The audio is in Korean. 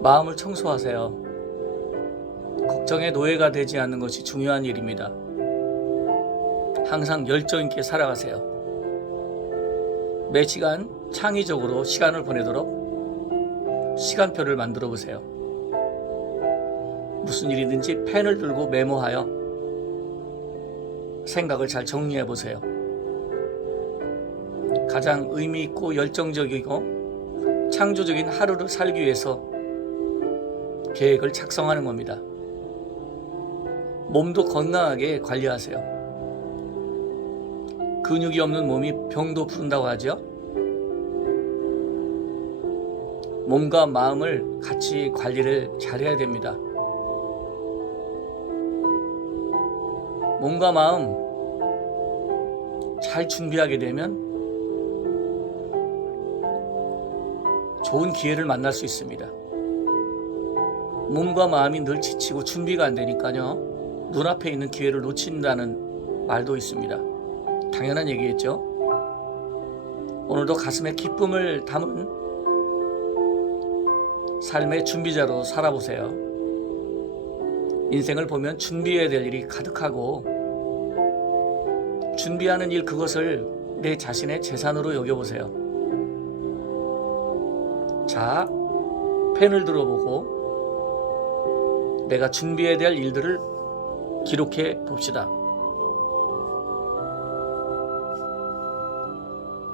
마음을 청소하세요. 걱정의 노예가 되지 않는 것이 중요한 일입니다. 항상 열정 있게 살아가세요. 매 시간 창의적으로 시간을 보내도록 시간표를 만들어 보세요. 무슨 일이든지 펜을 들고 메모하여 생각을 잘 정리해 보세요. 가장 의미 있고 열정적이고 창조적인 하루를 살기 위해서 계획을 작성하는 겁니다. 몸도 건강하게 관리하세요. 근육이 없는 몸이 병도 부른다고 하죠. 몸과 마음을 같이 관리를 잘해야 됩니다. 몸과 마음 잘 준비하게 되면 좋은 기회를 만날 수 있습니다. 몸과 마음이 늘 지치고 준비가 안 되니까요. 눈앞에 있는 기회를 놓친다는 말도 있습니다. 당연한 얘기겠죠. 오늘도 가슴에 기쁨을 담은 삶의 준비자로 살아보세요. 인생을 보면 준비해야 될 일이 가득하고 준비하는 일 그것을 내 자신의 재산으로 여겨보세요. 자, 펜을 들어보고 내가 준비해야 될 일들을 기록해 봅시다.